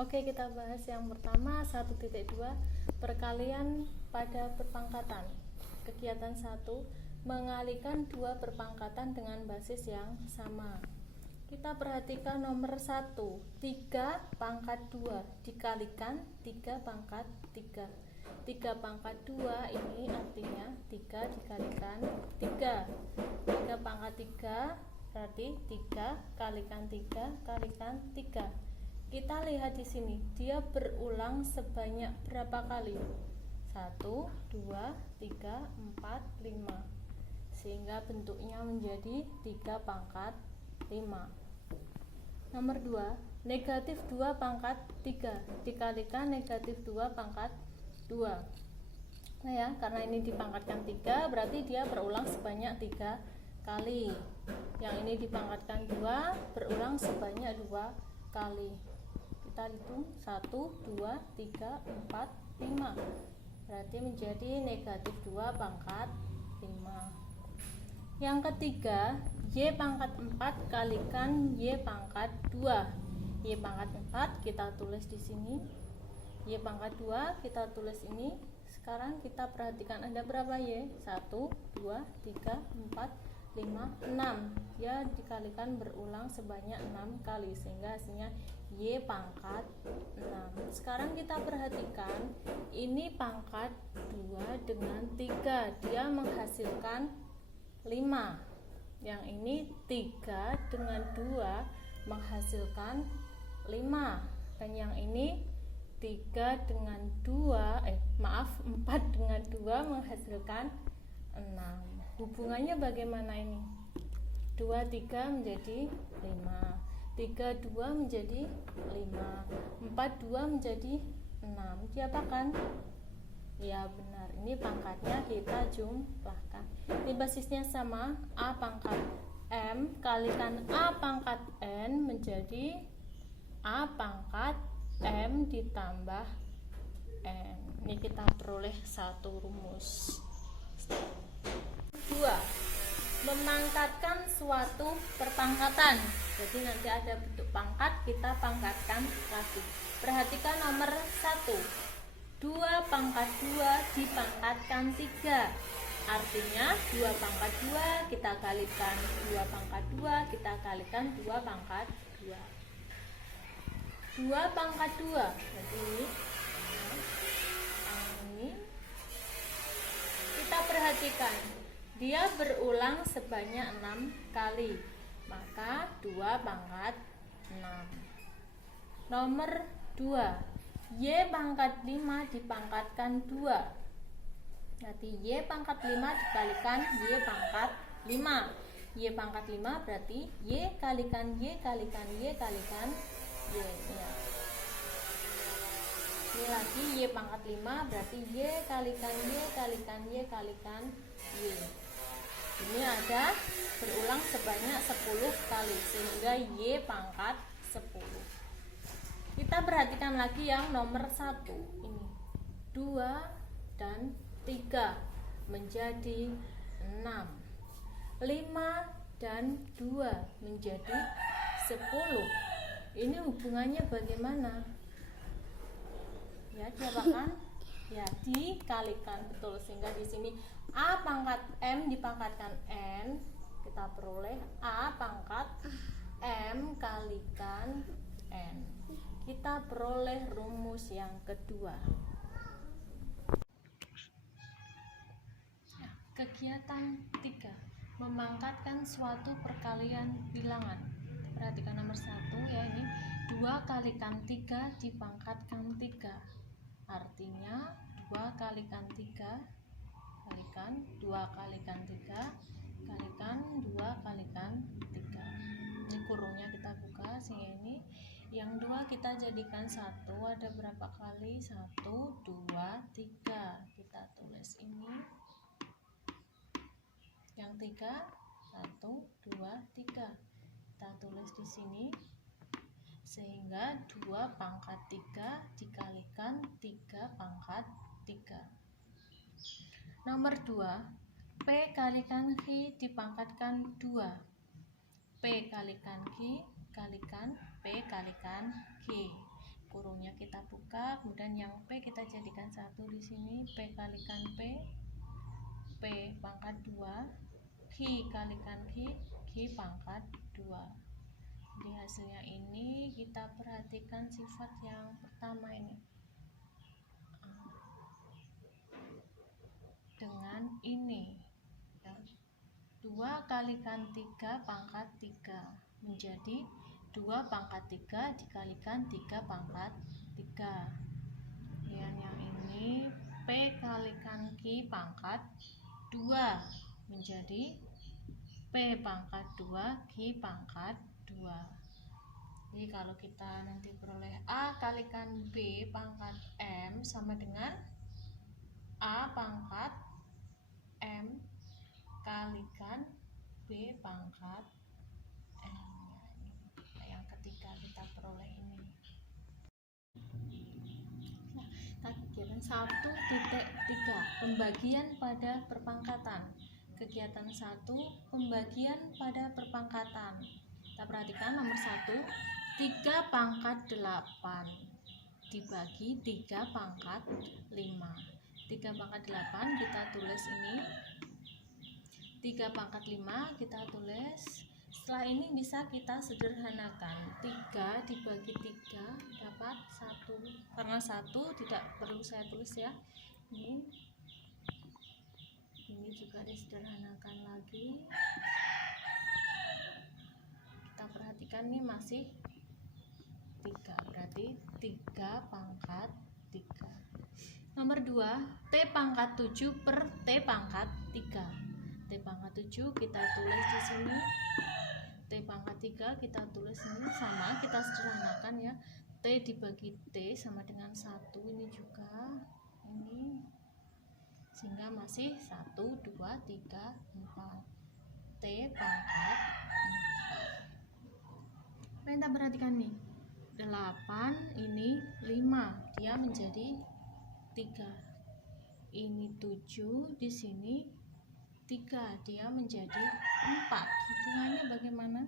Oke, kita bahas yang pertama 1.2 perkalian pada perpangkatan. Kegiatan 1, mengalihkan dua perpangkatan dengan basis yang sama. Kita perhatikan nomor 1, 3 pangkat 2 dikalikan 3 pangkat 3. 3 pangkat 2 ini artinya 3 dikalikan 3. 3 pangkat 3 berarti 3 kalikan 3 kalikan 3. Kita lihat di sini, dia berulang sebanyak berapa kali? 1, 2, 3, 4, 5. Sehingga bentuknya menjadi 3 pangkat 5. Nomor 2, negatif 2 pangkat 3 dikalikan negatif 2 pangkat 2. Nah ya, karena ini dipangkatkan 3, berarti dia berulang sebanyak 3 kali. Yang ini dipangkatkan 2, berulang sebanyak 2 kali. Kita hitung 1, 2, 3, 4, 5. Berarti menjadi negatif 2 pangkat 5. Yang ketiga, Y pangkat 4 kalikan Y pangkat 2. Y pangkat 4 kita tulis di sini. Y pangkat 2 kita tulis ini. Sekarang kita perhatikan ada berapa Y? 1, 2, 3, 4, 5, 6. Ya, dikalikan berulang sebanyak 6 kali sehingga hasilnya Y pangkat 6. Sekarang kita perhatikan ini pangkat 2 dengan 3, dia menghasilkan 5. Yang ini 3 dengan 2 menghasilkan 5. Dan yang ini 3 dengan 2 4 dengan 2 menghasilkan 6. Hubungannya bagaimana ini? 2, 3 menjadi 5, 3, 2 menjadi 5, 4, 2 menjadi 6. Diapakan? Ya benar, ini pangkatnya kita jumlahkan. Ini basisnya sama, A pangkat M kalikan A pangkat N menjadi A pangkat M ditambah N. Ini kita peroleh satu rumus. 2. Memangkatkan suatu perpangkatan. Jadi nanti ada bentuk pangkat, kita pangkatkan lagi. Perhatikan nomor 1. 2 pangkat 2 dipangkatkan 3. Artinya 2 pangkat 2 kita kalikan 2 pangkat 2 kita kalikan 2 pangkat 2. 2 pangkat 2. Jadi ini kita perhatikan dia berulang sebanyak 6 kali. Maka 2 pangkat 6. Nomor 2. Y pangkat 5 dipangkatkan 2. Berarti Y pangkat 5 dikalikan Y pangkat 5. Y pangkat 5 berarti Y kalikan Y kalikan Y kalikan Y. Ya. Ini lagi Y pangkat 5 berarti Y kalikan Y kalikan Y kalikan Y. Ini ada berulang sebanyak 10 kali sehingga Y pangkat 10. Kita perhatikan lagi yang nomor 1 ini. 2 dan 3 menjadi 6. 5 dan 2 menjadi 10. Ini hubungannya bagaimana? Ya, diapakan? Ya, dikalikan, betul. Sehingga di sini A pangkat M dipangkatkan N, kita peroleh A pangkat M kalikan N. Kita peroleh rumus yang kedua. Kegiatan 3. Memangkatkan suatu perkalian bilangan. Perhatikan nomor 1 ya, ini 2 kalikan 3 dipangkatkan 3. Artinya 2 kalikan 3 kalikan 2 kalikan 3 kalikan 2 kalikan 3. Ini kurungnya kita buka sehingga ini yang 2 kita jadikan 1. Ada berapa kali? 1, 2, 3. Kita tulis ini. Yang 3 1, 2, 3. Kita tulis di sini. Sehingga 2 pangkat 3 dikalikan 3 pangkat 3. Nomor 2. P kalikan Q dipangkatkan 2. P kalikan Q kalikan P kalikan Q. kurungnya kita buka, kemudian yang P kita jadikan 1 di sini, P kalikan P pangkat 2, Q kalikan Q pangkat 2. Jadi hasilnya ini kita perhatikan sifat yang pertama ini dengan ini ya. 2 kalikan 3 pangkat 3 menjadi 2 pangkat 3 dikalikan 3 pangkat 3. Kemudian yang ini P kalikan Q pangkat 2 menjadi P pangkat 2 Q pangkat 2. Jadi kalau kita nanti peroleh A kalikan B pangkat M sama dengan A pangkat M kalikan B pangkat M. Nah, yang ketiga kita peroleh ini. Nah, kegiatan 1.3 pembagian pada perpangkatan. Kegiatan 1 pembagian pada perpangkatan. Kita perhatikan nomor 1, 3 pangkat 8 dibagi 3 pangkat 5. 3 pangkat 8 kita tulis ini, 3 pangkat 5 kita tulis. Setelah ini bisa kita sederhanakan, 3 dibagi 3 dapat 1. Karena 1 tidak perlu saya tulis ya. Ini juga disederhanakan lagi. Kita perhatikan ini masih 3, berarti 3 pangkat 3. Nomor 2, T pangkat 7 per T pangkat 3. T pangkat 7 kita tulis di sini, T pangkat 3 kita tulis ini, sama kita sederhanakan ya. T dibagi T sama dengan 1 ini juga ini, sehingga masih 1, 2, 3, 4. T pangkat 4. Kita perhatikan nih, 8 ini 5, dia menjadi 3. Ini 7 di sini 3, dia menjadi 4. Hitungannya bagaimana?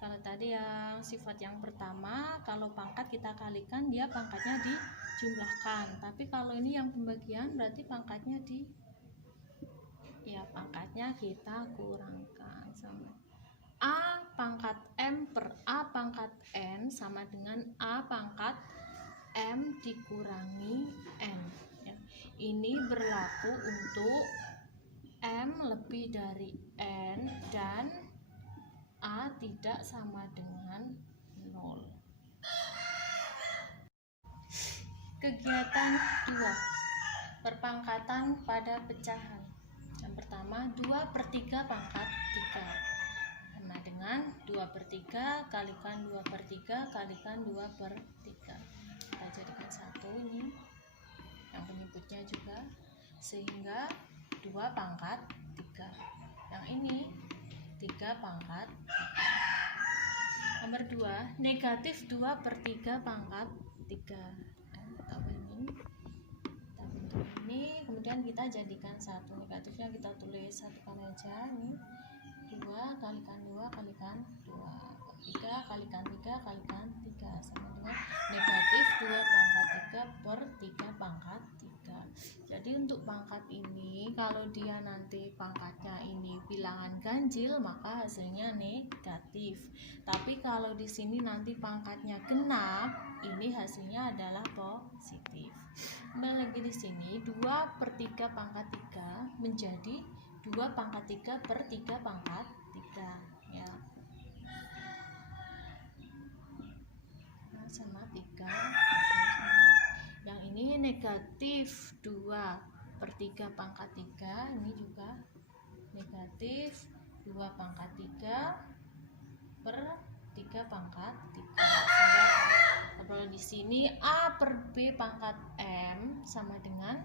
Kalau tadi yang sifat yang pertama, kalau pangkat kita kalikan, dia pangkatnya dijumlahkan. Tapi kalau ini yang pembagian, berarti pangkatnya pangkatnya kita kurangkan. Sama A pangkat M per A pangkat N sama dengan A pangkat M dikurangi N ya. Ini berlaku untuk M lebih dari N dan A tidak sama dengan 0. Kegiatan 2, perpangkatan pada pecahan. Yang pertama, 2/3 pangkat 3 sama dengan 2/3 kalikan 2/3 kalikan 2/3. Kita jadikan 1 ini yang penyebutnya juga, sehingga 2 pangkat 3. Yang ini 3 pangkat 3. Nomor 2, negatif 2/3 pangkat 3. Kita bentuk ini, kemudian kita jadikan 1. Negatifnya kita tulis satukan aja ini, 2 kalikan 2 kalikan 2, 3 kalikan 3 kalikan 3 sama dengan negatif 2 pangkat 3 per 3 pangkat 3. Jadi untuk pangkat ini, kalau dia nanti pangkatnya ini bilangan ganjil, maka hasilnya negatif. Tapi kalau di sini nanti pangkatnya genap, ini hasilnya adalah positif. Kembali lagi di sini, 2/3 pangkat 3 menjadi 2 pangkat 3 per 3 pangkat 3 ya. Nah, sama 3. Yang ini negatif 2/3 pangkat 3, ini juga negatif 2 pangkat 3 per 3 pangkat 3. Sehingga di sini A per B pangkat M sama dengan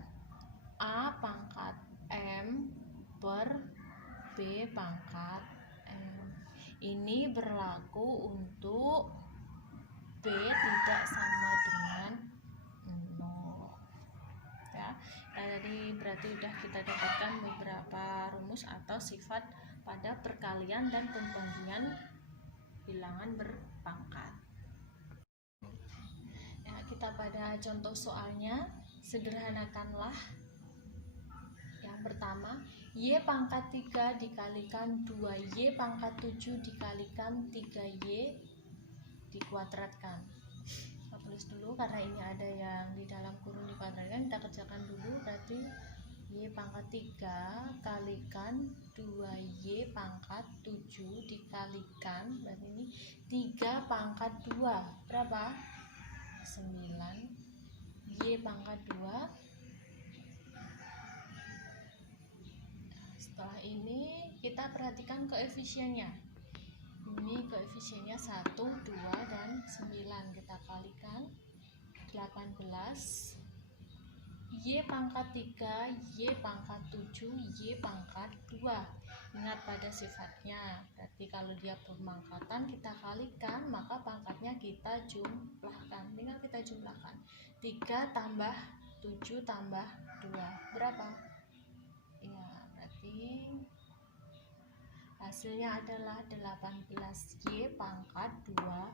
A pangkat M per B pangkat M. Ini berlaku untuk B tidak sama dengan 0 ya. Jadi berarti sudah kita dapatkan beberapa rumus atau sifat pada perkalian dan pembagian bilangan berpangkat. Ya, kita pada contoh soalnya. Sederhanakanlah. Yang pertama, Y pangkat 3 dikalikan 2Y pangkat 7 dikalikan 3Y dikuadratkan. Kita tulis dulu karena ini ada yang di dalam kurung dikuadratkan. Kita kerjakan dulu. Berarti Y pangkat 3 kalikan 2Y pangkat 7 dikalikan, berarti ini 3 pangkat 2 berapa? 9. Y pangkat 2. Setelah ini kita perhatikan koefisiennya. Ini koefisiennya 1, 2, dan 9. Kita kalikan 18. Y pangkat 3, Y pangkat 7, Y pangkat 2. Ingat pada sifatnya. Berarti kalau dia pemangkatan kita kalikan, maka pangkatnya kita jumlahkan. Tinggal kita jumlahkan. 3 tambah 7 tambah 2. Berapa? Ya, berarti hasilnya adalah 18. Y pangkat 12.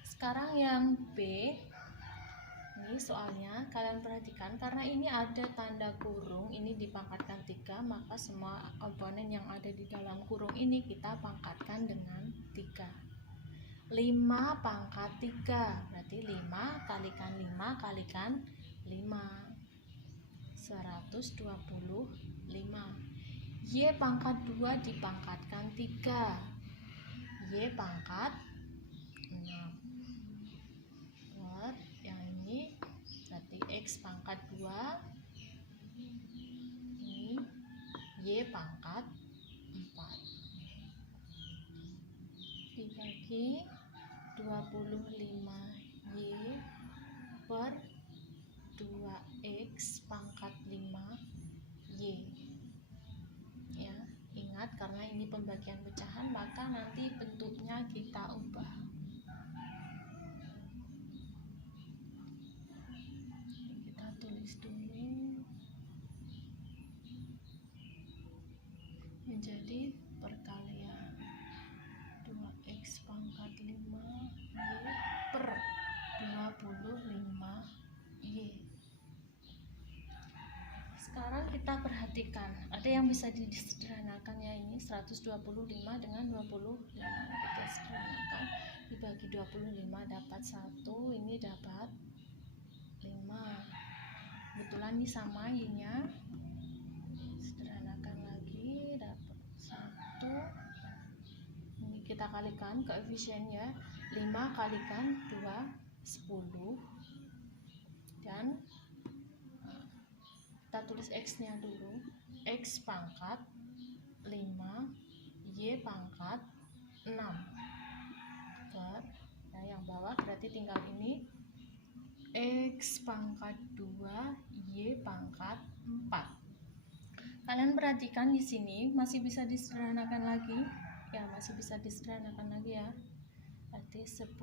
Sekarang yang B. Ini soalnya kalian perhatikan, karena ini ada tanda kurung, ini dipangkatkan 3, maka semua komponen yang ada di dalam kurung ini kita pangkatkan dengan 3. 5 pangkat 3, berarti 5 kalikan 5 kalikan 5, 125. Y pangkat 2 dipangkatkan 3, Y pangkat 6. Berarti X pangkat 2, ini Y pangkat 4 dibagi 25Y per 2X pangkat 5Y. Ya, ingat karena ini pembagian pecahan, maka nanti bentuknya kita ubah. Tulis dulu menjadi perkalian 2x pangkat 5y per 25y. Sekarang kita perhatikan, ada yang bisa disederhanakan ya, ini 125 dengan 25 kita sederhanakan, dibagi 25 dapat 1, ini dapat 5. Kebetulan ini sama Y-nya, sederhanakan lagi dapat 1. Ini kita kalikan koefisiennya, 5 kalikan 2 10, dan kita tulis X nya dulu, X pangkat 5 Y pangkat 6 per, nah yang bawah berarti tinggal ini X pangkat 2 Y pangkat 4. Kalian perhatikan di sini masih bisa disederhanakan lagi ya, masih bisa disederhanakan lagi ya. Berarti 10,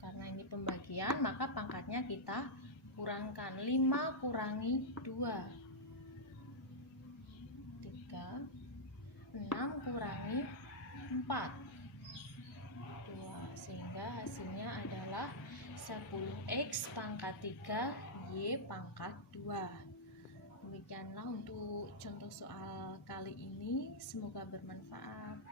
karena ini pembagian maka pangkatnya kita kurangkan. 5 kurangi 2 3, 6 kurangi 4 2, sehingga hasilnya adalah 10x pangkat 3 Y pangkat 2. Demikianlah untuk contoh soal kali ini, semoga bermanfaat.